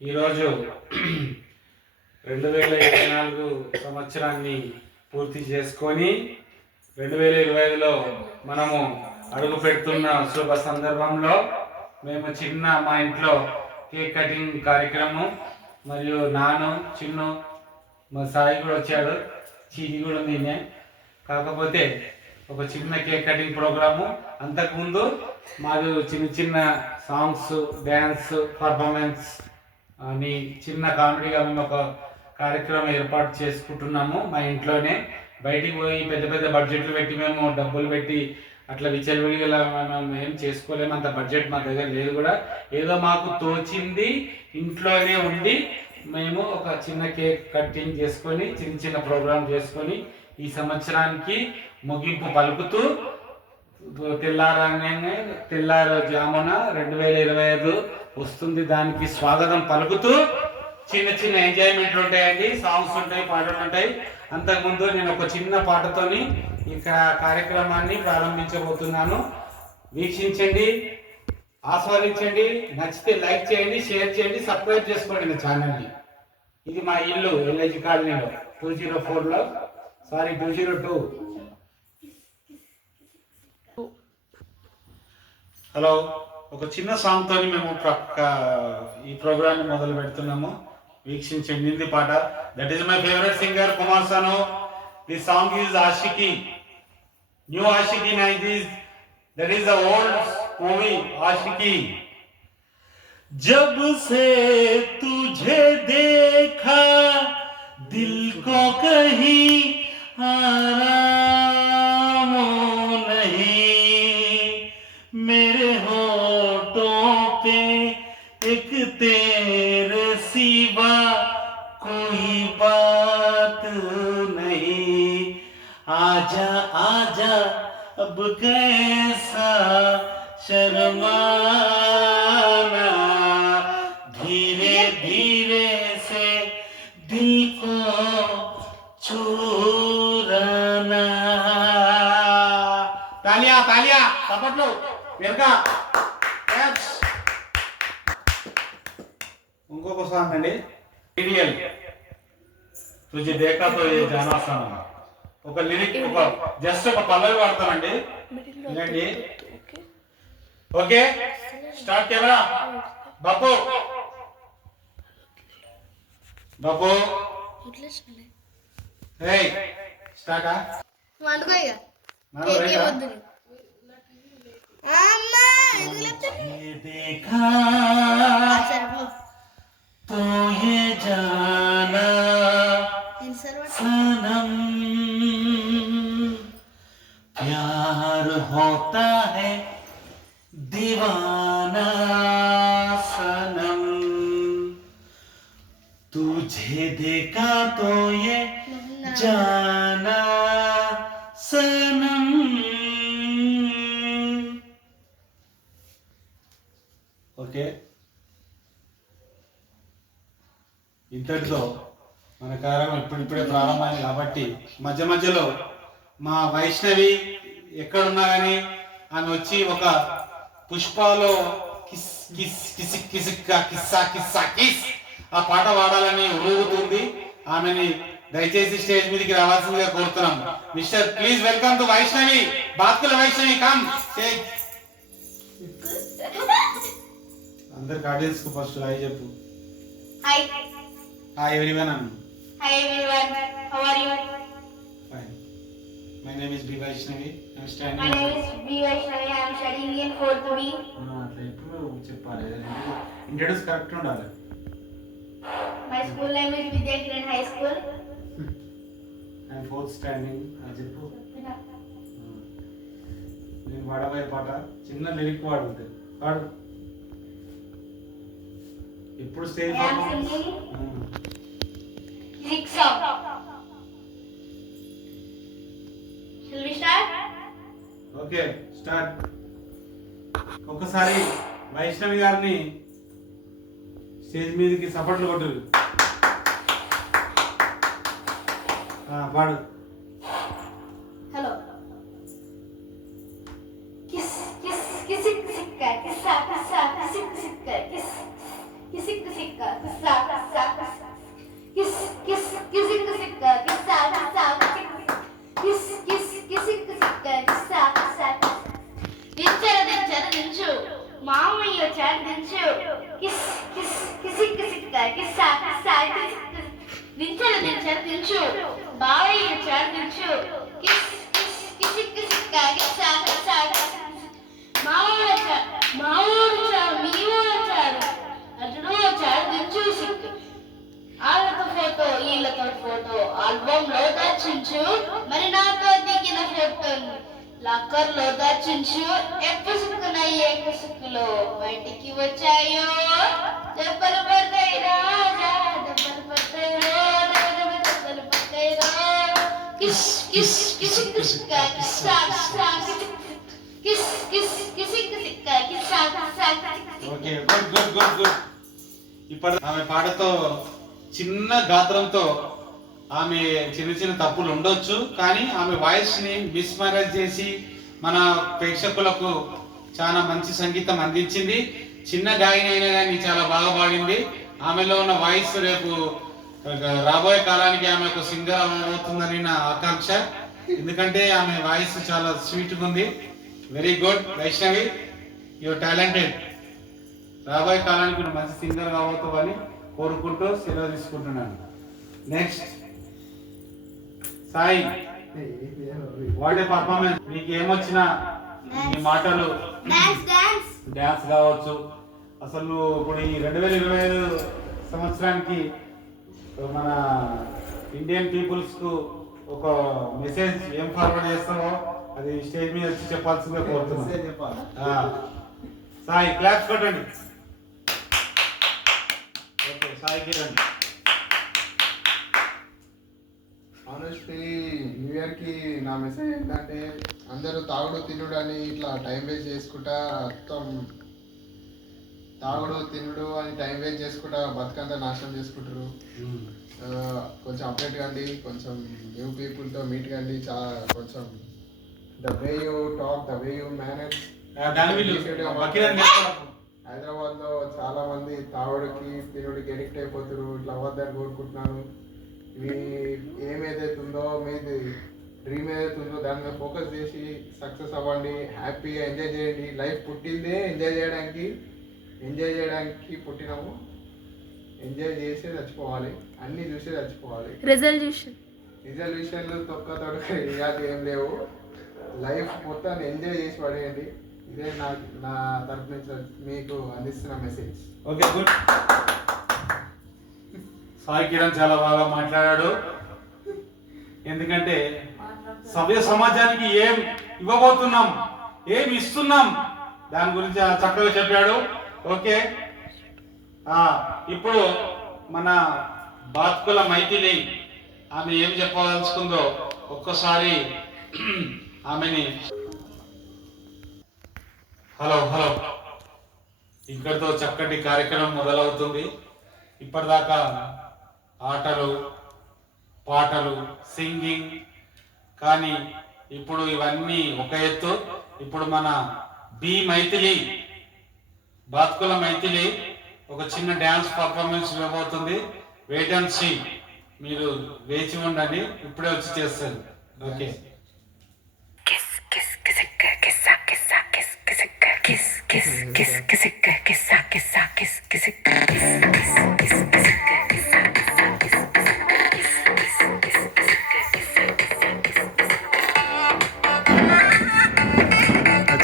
ఈరోజు 2024 సంవత్సరాన్ని పూర్తి చేసుకొని 2025లో మనము అడుగు పెడుతున్న శుభ సందర్భంలో మేము మా ఇంట్లో కేక్ కటింగ్ కార్యక్రమం మరియు నాను చిన్ను మా సాయి కూడా వచ్చాడు, చీని కూడా ఉంది. కాకపోతే ఒక చిన్న కేక్ కటింగ్ ప్రోగ్రాము. అంతకుముందు మాది చిన్న సాంగ్స్, డ్యాన్స్ పర్ఫార్మెన్స్ అని చిన్న కామెడీగా మేము ఒక కార్యక్రమం ఏర్పాటు చేసుకుంటున్నాము మా ఇంట్లోనే. బయటికి పోయి పెద్ద పెద్ద బడ్జెట్లు పెట్టి మేము డబ్బులు పెట్టి అట్లా విచ్చలవిడిగా మేము ఏం చేసుకోలేము, అంత బడ్జెట్ మా దగ్గర లేదు కూడా. ఏదో మాకు తోచింది ఇంట్లోనే ఉండి మేము ఒక చిన్న కేక్ కటింగ్ చేసుకొని చిన్న ప్రోగ్రాం చేసుకొని ఈ సంవత్సరానికి ముగింపు పలుకుతూ తెల్లారుజామున 2025 వస్తుంది, దానికి స్వాగతం పలుకుతూ చిన్న ఎంజాయ్మెంట్లు ఉంటాయండి, సాంగ్స్ ఉంటాయి, పాటలు ఉంటాయి. అంతకుముందు నేను ఒక చిన్న పాటతోని ఇక కార్యక్రమాన్ని ప్రారంభించబోతున్నాను. వీక్షించండి, ఆస్వాదించండి, నచ్చితే లైక్ చేయండి, షేర్ చేయండి, సబ్స్క్రైబ్ చేసుకోండి నా ఛానల్ని. ఇది మా ఇల్లు ఎల్ఐజి కాలనీలో 202. హలో, ఒక చిన్న సాంగ్ తోని మేము ఈ ప్రోగ్రామ్ మొదలు పెడుతున్నాము. వీక్షించండి. హిందీ పాట. That is my favourite singer Kumar Sanu. The song is Aashiqui, new Aashiqui nineties. That is the old movie Aashiqui. जब से तुझे देखा दिल को कहीं आराम नहीं, मेरे होठों पे एक तेरे सिवा कोई बात नहीं, आजा आजा अब कैसा शर्माना, धीरे धीरे से दिल को चुराना. तालियां तालियां चपटलो मेरका. ఇంకొక సాంగ్ అండి, సీరియల్ తుజే దేఖా తో ఏ జానా సనమ్. ఒక లిరిక్, ఒక జస్ట్ ఒక పల్లవి వాడతానండి, వినండి. Okay, start camera. బాపు బాపు హే స్టార్ట్. వండుకోయ్యా देखा तो ये जाना सनम, प्यार होता है दीवाना सनम, तुझे देखा तो ये जाना सनम. ఓకే, ఇంతటితో మన కార్యక్రమం ఇప్పుడిప్పుడే ప్రారంభమైంది కాబట్టి మధ్య మధ్యలో మా వైష్ణవి ఎక్కడున్నా కానీ ఆమె వచ్చి ఒక పుష్పలో కిస్ కిస్ కిసిక్ కిసిక్కా కిస్సా కిస్సా కిస్ ఆ పాట పాడాలని ఊరుగుతుంది. ఆమెని దయచేసి స్టేజ్ మీదకి రావాల్సిందిగా కోరుతున్నాం. Mister please welcome to Vaishnavi, Bathkula Vaishnavi, come stage. అందరికి ఆడియన్స్ కు ఫస్ట్ హాయ్ చెప్పు. Hi hi everyone. Hi everyone, how are you? Fine. My name is B Vaishnavi. I am standing. My name is B Vaishnavi. I am studying in 4th B. అట్లా ఎప్పుడు చెప్పాలి, introduce correct ఉండాలి. My school name is Vidyakiran high school. I am 4th standing. అది చెప్పు. నేను వాడబోయే పాట చిన్న lyric వాడుతుంది, పాడు. ఇప్పుడు stage lyric song. Shall we start? Okay, start. ఒకసారి వైష్ణవి గారిని స్టేజ్ మీదకి సపోర్ట్లు కొట్టు. పాడు. హలో. కిస్ కిస్ కిసిక్ కిసిక్కా కిస్సా కిస్సా కిసిక్ కిసిక్కా కిస్ కిసిక్ కిసిక్కా కిస్ కిస్సా కిస్సా దించరు దించరు దించు బావయ్య వచ్చాడు దించు కిస్ కిస్ కిసి కిసిక్క కిస్సా కిస్సా మావోడు వచ్చాడు మావోడు వచ్చాడు మీ ఊరు వచ్చాడు అతడు వచ్చాడు దించు సిక్కు వాళ్ళతో ఫోటో వీళ్ళతో ఫోటో ఆల్బమ్ లో దర్శించు మరి నాతో దిగిన ఫోటోలు లాకర్ లో దర్శించు ఎప్పుడు సుక్కున్నాయి సుక్కులో బయటికి వచ్చాయో దెబ్బలు పడతాయి రాజా దెబ్బలు పడతాయి దెబ్బలు పడతాయి కిస్ కిస్ కిసి కిసిక్క కిస్సా కిస్సా కిస్ కిస్ కిసి కిసిక్క కిస్సా కిస్సా okay good good good good ఇప్పుడు ఆమె పాటతో చిన్న గాత్రంతో ఆమె చిన్న చిన్న తప్పులు ఉండొచ్చు, కానీ ఆమె వాయిస్ ని మిస్మరేజ్ చేసి మన ప్రేక్షకులకు చాలా మంచి సంగీతం అందించింది. చిన్న గాయని అయినా కానీ చాలా బాగా పాడింది. ఆమెలో ఉన్న వాయిస్ రేపు రాబోయే కాలానికి ఆమె ఒక సింగర్ అవుతుందని నా ఆకాంక్ష. ఎందుకంటే ఆమె వాయిస్ చాలా స్వీట్గా ఉంది. Very good Vaishnavi, your talented. రాబోయే కాలానికి నువ్వు మంచి సింగర్ కావతావని కోరుకుంటూ సెలవు తీసుకుంటున్నాను. Next Sai, what a performance. మీకు ఏమొచ్చినా మీ మాటలు డాన్స్ కావచ్చు. అసలు నువ్వు ఇప్పుడు ఈ 2025 సంవత్సరానికి మన ఇండియన్ పీపుల్స్ కు ఒక మెసేజ్ ఏం ఫార్వర్డ్ చేస్తావో అది స్టేజ్ మీద వచ్చి చెప్పాల్సిందే కోరుతున్నాను. సాయి క్లాప్స్ కొట్టండి. Okay Sai Kiran. Honestly new year కి నా మెసేజ్ ఏంటంటే అందరూ తాగుడు తినుడు అని ఇట్లా టైం వేస్ట్ చేసుకుంటా మొత్తం తాగుడు తినుడు అని టైం వేస్ట్ చేసుకుంటా బతుకంతా నాశనం చేసుకుంటారు. కొంచెం అప్డేట్ కండి, కొంచెం న్యూ పీపుల్తో మీట్ కండి. కొంచెం the way you talk, the way you manage. Hyderabad లో చాలా మంది తాగుడుకి తినుడికి ఎడిక్ట్ అయిపోతారు. ఇట్లా అవ్వద్దని కోరుకుంటున్నాను. మీ ఏదైతే ఉందో, మీది డ్రీమ్ ఏదైతే ఉందో దాని మీద ఫోకస్ చేసి సక్సెస్ అవ్వండి. హ్యాపీగా ఎంజాయ్ చేయండి. లైఫ్ పుట్టిందే ఎంజాయ్ చేయడానికి పుట్టినాము. ఎంజాయ్ చేసే చచ్చిపోవాలి, అన్నీ చూసే చచ్చిపోవాలి. రిజల్యూషన్లు తొక్క ఇలాంటి ఏం లేవు. లైఫ్ మొత్తాన్ని ఎంజాయ్ చేసి పడేయండి. ఇదే నా తరఫు నుంచి మీకు అందిస్తున్న message. Okay good. Sai Kiran చాలా బాగా మాట్లాడాడు. ఎందుకంటే సభ్య సమాజానికి ఏం ఇవ్వబోతున్నాం, ఏం ఇస్తున్నాం, దాని గురించి చక్కగా చెప్పాడు. ఓకే, ఇప్పుడు మన బాత్కుల మైథిలి ఆమె ఏం చెప్పదలుచుకుందో ఒక్కసారి ఆమెని. హలో హలో, ఇక్కడితో చక్కటి కార్యక్రమం మొదలవుతుంది. ఇప్పటిదాకా ఆటలు పాటలు సింగింగ్, కానీ ఇప్పుడు ఇవన్నీ ఒక ఎత్తు. ఇప్పుడు మన మైథిలి, బాత్కుల మైథిలి ఒక చిన్న డ్యాన్స్ పర్ఫార్మెన్స్ ఇవ్వబోతుంది. వెయిట్ అండ్ సీ, మీరు వేచి ఉండండి, ఇప్పుడే వచ్చి చేస్తారు. ఓకే.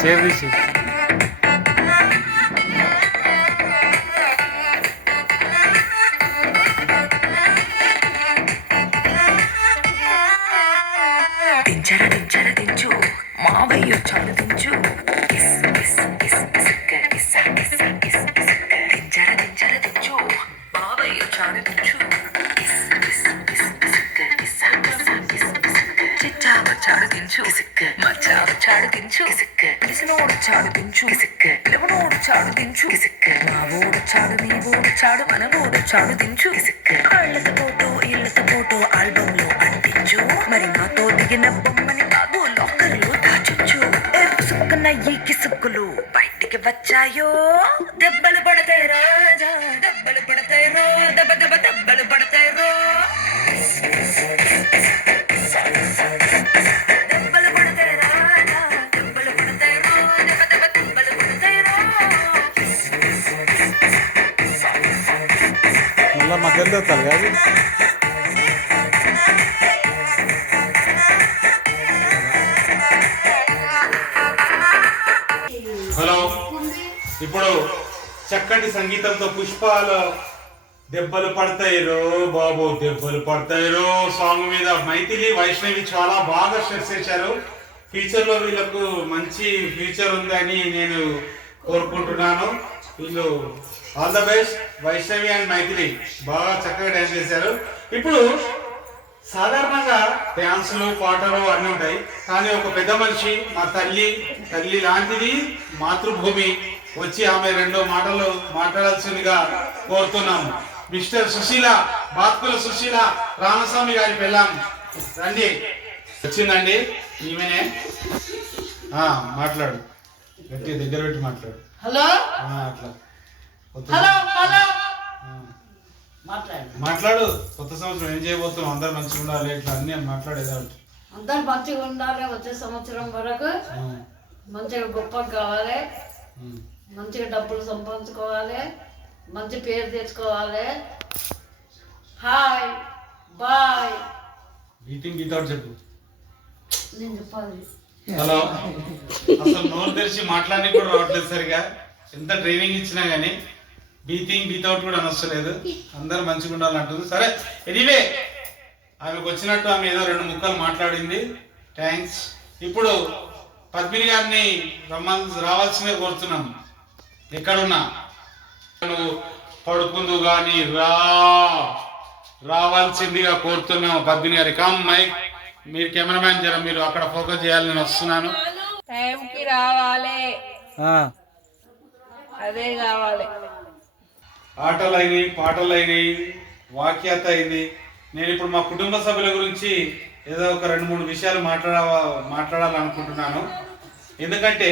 చైర్ తీసి దించు మావయ్య చాలు దించు దించు మావయ్య చాలు దించు చిచ్చా వచ్చాడు దించు మచ్చా వచ్చాడు దించు పిలిసినోడు చాడు దించు పిలవనోడు చాడు దించు మావోడు చాడు నీవోడు చాడు మనవోడు చాడు దించు ఇళ్ళతో ఫోటో ఆల్బమ్ లో అంటించు మరి నాతో దిగిన బొమ్మని బాబు లాకర్ లో దాచొచ్చు. సుక్కున్న ఈ కిసుక్కులు బయటికి వచ్చాయో దెబ్బలు పడతాయి రాజా, దెబ్బలు పడతాయి రో, దెబ్బ దెబ్బ దెబ్బలు పడతాయి రో, దెబ్బలు పడతాయి రాజా, దెబ్బలు పడతాయి రో, దెబ్బ దెబ్బ దెబ్బలు పడతాయి రో. మళ్ళీ మధ్యలో వస్తారు కాదు. హలో, ఇప్పుడు చక్కటి సంగీతంతో పుష్పాలు దెబ్బలు పడతాయిరో బాబు, దెబ్బలు పడతాయిరో సాంగ్ మీద మైథిలి వైష్ణవి చాలా బాగా స్టెప్స్ చేశారు. ఫ్యూచర్ లో వీళ్ళకు మంచి ఫ్యూచర్ ఉందని నేను కోరుకుంటున్నాను. వీళ్ళు all the best. Vaishnavi and Maithili బాగా చక్కగా డ్యాన్స్ చేశారు. ఇప్పుడు సాధారణంగా డ్యాన్సులు పాటలు అన్నీ ఉంటాయి, కానీ ఒక పెద్ద మనిషి, మా తల్లి లాంటిది మాతృభూమి వచ్చి ఆమె 2 మాటలు మాట్లాడాల్సిందిగా కోరుతున్నాము. మిస్టర్ సుశీల, బాత్కుల సుశీల రామస్వామి గారి పెళ్ళాం రండి. వచ్చిందండి ఈమెనే. మాట్లాడు, గట్టి దగ్గర పెట్టి మాట్లాడు. హలో అట్లా హలో హలో మాట్లాడు. కొత్త సంవత్సరం ఏం చేయబోతున్నాం, అందరు మంచిగా ఉండాలి, ఇట్లా అన్ని మాట్లాడేదా. అందరు మంచిగా ఉండాలి. వచ్చే సంవత్సరం వరకు మంచిగా గొప్పగా కావాలి, మంచిగా డబ్బులు సంపాదించుకోవాలి, మంచి పేరు తెచ్చుకోవాలి. Hi bye. బీటింగ్ గీతౌట్ చెప్పు. నేను చెప్పాలి. హలో, అసలు నోరు తెరిచి మాట్లాడి కూడా రావట్లేదు సరిగా. ఎంత ట్రైనింగ్ ఇచ్చినా గానీ బీతింగ్ బీతౌట్ కూడా అనొస్తలేదు. అందరు మంచిగా ఉండాలంటుంది. సరే, ఎనీవే ఆమెకు వచ్చినట్టు ఆమె ఏదో 2 ముక్కలు మాట్లాడింది. థ్యాంక్స్. ఇప్పుడు పద్మిని గారిని రావాల్సిందే కోరుతున్నాం. ఎక్కడున్నా నువ్వు పడుకుందు కానీ రావాల్సిందిగా కోరుతున్నాం. పద్మిని గారి కమ్ మైక్. మీరు కెమెరామ్యాన్ జర మీరు అక్కడ ఫోకస్ చేయాలి. నేను వస్తున్నాను. టైంకి రావాలి, అదే కావాలి. ఆటలు అయినాయి, పాటలు అయినాయి, వాక్యాత అయింది. నేను ఇప్పుడు మా కుటుంబ సభ్యుల గురించి ఏదో ఒక 2-3 విషయాలు మాట్లాడాలనుకుంటున్నాను. ఎందుకంటే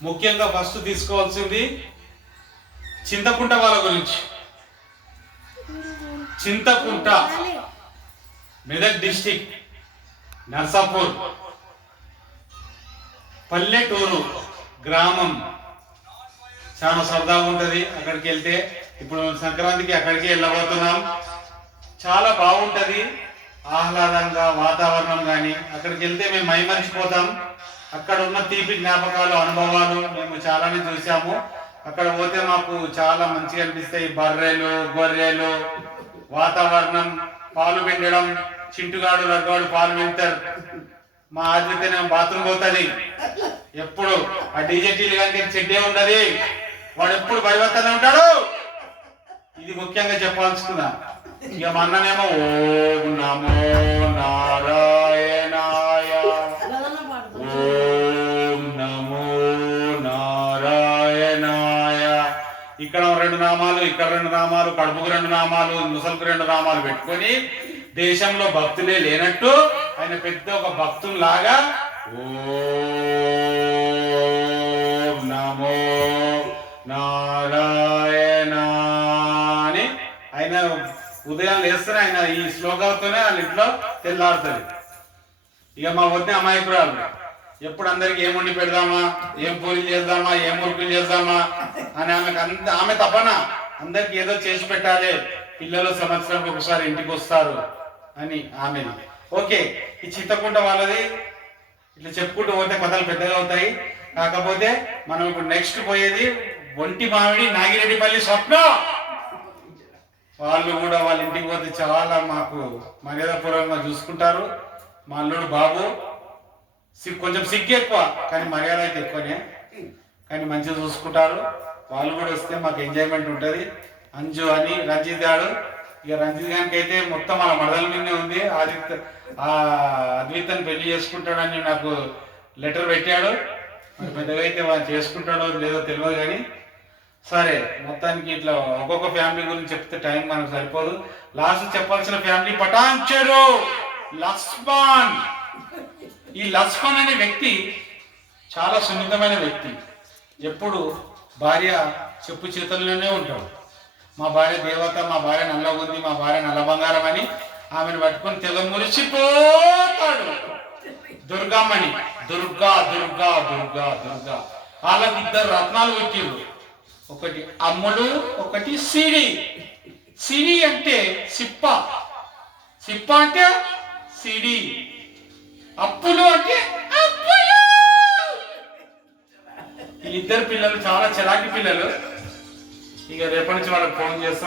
ముఖ్యంగా ఫస్ట్ తీసుకోవాల్సింది చింతకుంట వాళ్ళ గురించి. చింతకుంట మెదక్ డిస్టిక్, నర్సాపూర్ పల్లెటూరు గ్రామం. చాలా సరదాగా ఉంటుంది అక్కడికి వెళ్తే. ఇప్పుడు సంక్రాంతికి అక్కడికి వెళ్ళబోతున్నాం. చాలా బాగుంటుంది, ఆహ్లాదంగా వాతావరణం. కానీ అక్కడికి వెళ్తే మేము మైమరిచిపోతాం. అక్కడ ఉన్న తీపి జ్ఞాపకాలు, అనుభవాలు మేము చాలానే చూసాము. అక్కడ పోతే మాకు చాలా మంచిగా అనిపిస్తాయి. బర్రెలు, గొర్రెలు, వాతావరణం, పాలు పిండడం. చింటుగాడు రగ్గాడు పాలు పిండుతారు. మా ఆదిత్యనే బాత్రూమ్ పోతుంది ఎప్పుడు. ఆ డీజేటీలు కానీ చెడ్డే ఉండదు, వాడు ఎప్పుడు పరివర్తన ఉంటాడు. ఇది ముఖ్యంగా చెప్పాల్సుకున్నా. ఇక మా అన్ననేమో ఓం నమో నారాయణాయ, ఓం నమో నారాయణాయ. ఇక్కడ 2 నామాలు, ఇక్కడ 2 నామాలు, కడుపుకు 2 నామాలు, ముసలికి 2 నామాలు పెట్టుకొని దేశంలో భక్తులే లేనట్టు ఆయన పెద్ద ఒక భక్తులాగా ఓం నమో నారాయణ అని ఆయన ఉదయం లేస్తేనే ఆయన ఈ శ్లోకాలతోనే వాళ్ళ ఇంట్లో తెల్లాడుతుంది. ఇక మా వద్ద అమాయకురాలు ఎప్పుడు అందరికి ఏం వండి పెడదామా, ఏం పూరీలు చేద్దామా, ఏం మురుకులు చేద్దామా అని ఆమె తపన. అందరికి ఏదో చేసి పెట్టాలి, పిల్లలు సంవత్సరానికి ఒకసారి ఇంటికి వస్తారు అని ఆమె. ఓకే, ఈ చింతకుంట వాళ్ళది ఇట్లా చెప్పుకుంటూ పోతే కథలు పెద్దగా అవుతాయి. కాకపోతే మనం ఇప్పుడు నెక్స్ట్ పోయేది ఒంటి మామిడి నాగిరెడ్డిపల్లి స్వప్న. వాళ్ళు కూడా వాళ్ళ ఇంటికి పోతే చాలా మాకు మర్యాదపూర్వకంగా చూసుకుంటారు. మా అల్లుడు బాబు కొంచెం సిగ్గు ఎక్కువ, కానీ మర్యాద అయితే ఎక్కువనే, కానీ మంచిగా చూసుకుంటారు. వాళ్ళు కూడా వస్తే మాకు ఎంజాయ్మెంట్ ఉంటుంది. అంజు అని రంజిత్ గారు. ఇక రంజిత్ గారికి అయితే మొత్తం మన మడదల మీదనే ఉంది. అద్వితని పెళ్లి చేసుకుంటాడని నాకు లెటర్ పెట్టాడు. మరి పెద్దగా అయితే వాళ్ళు చేసుకుంటాడో లేదో తెలియదు. కానీ సరే, మొత్తానికి ఇట్లా ఒక్కొక్క ఫ్యామిలీ గురించి చెప్తే టైం మనకు సరిపోదు. లాస్ట్ చెప్పాల్సిన ఫ్యామిలీ పటాన్చెరు లక్ష్మణ్. ఈ లక్ష్మణ్ అనే వ్యక్తి చాలా సున్నితమైన వ్యక్తి. ఎప్పుడు భార్య చెప్పు చేతుల్లోనే ఉంటాడు. మా భార్య దేవత, మా భార్య నల్లగుంది, మా భార్య నల్ల బంగారం అని ఆమెను పట్టుకొని తెగ మురిసిపోతాడు. దుర్గమ్మని దుర్గా దుర్గా దుర్గా దుర్గా. వాళ్ళకి 2 రత్నాలు పెట్టిండు, ఒకటి అమ్ముడు, ఒకటి సిడి. సిడి అంటే సిప్ప, సిప్ప అంటే సిడి, అప్పులు అంటే అప్పులు. ఈ ఇద్దరు పిల్లలు చాలా చలాకి పిల్లలు. ఇక రేపటి నుంచి వాళ్ళకి ఫోన్ చేస్తాం.